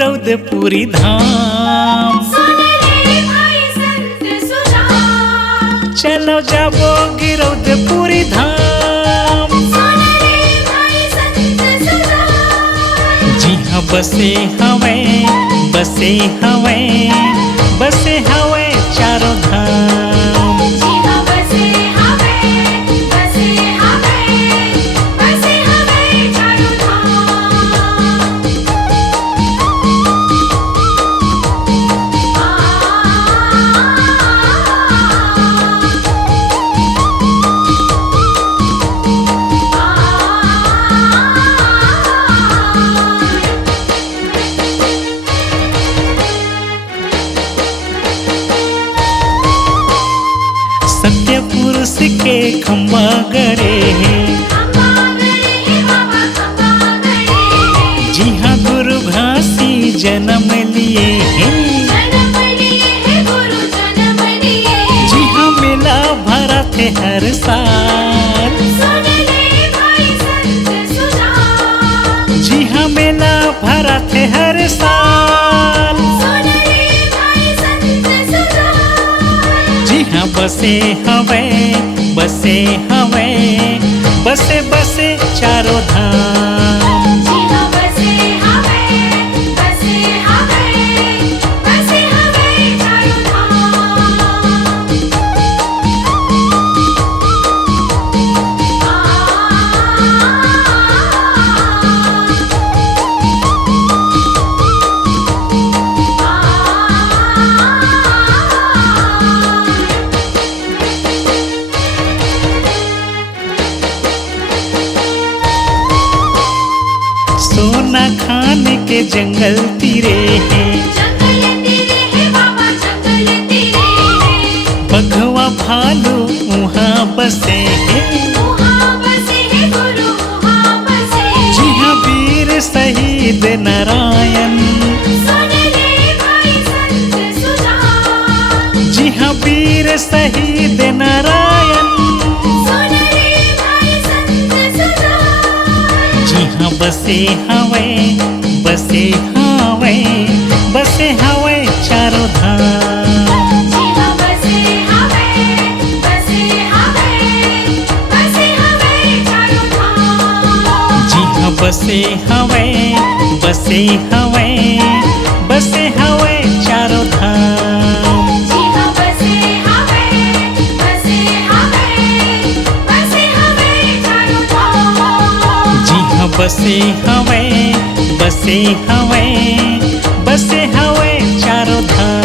गिरौदपुरी धाम। चलो जाबो गिरौदपुरी धाम। जी हाँ बसे हमें बसे हमें बसे हमें चारों धाम। जी हाँ बसे हमें बसे हमें बसे हमें चारों धाम। सत्य पुरुष के खम्बा गड़े हैं। जी हाँ गुरु घासी जन्म लिए हैं। जी हाँ मेला भरा थे हर साल। जी हाँ मेला भरा थे हर साल। जी हाँ बसे हमें बसे हमें बसे बसे चारों धाम। जी हाँ बसे हमें बसे हमें बसे हमें चारों धाम। सोना खान के जंगल तीरे हैं। जंगल तेरे है बाबा जंगल तेरे है। बघवा भालू वहाँ बसे हैं। वहाँ बसे है गुरु वहाँ बसे। जी हाँ वीर शहीद नारायण। सुन ले भाई संत सुजान। जी हाँ वीर शहीद नारायण। सुन ले भाई संत सुजान। जी हाँ बसे हमें बसे हमें बसे हमें चारों धाम। जी हाँ बसे हमें बसे हमें बसे हमें चारों धाम। जी हाँ बसे हमें बसे हमें बसे हमें चारों धाम। जी हाँ बसे हमें बसे हमें बसे हमें चारों धाम। जी हाँ बसे हमें बसे हमें बसे हमें चारों धाम।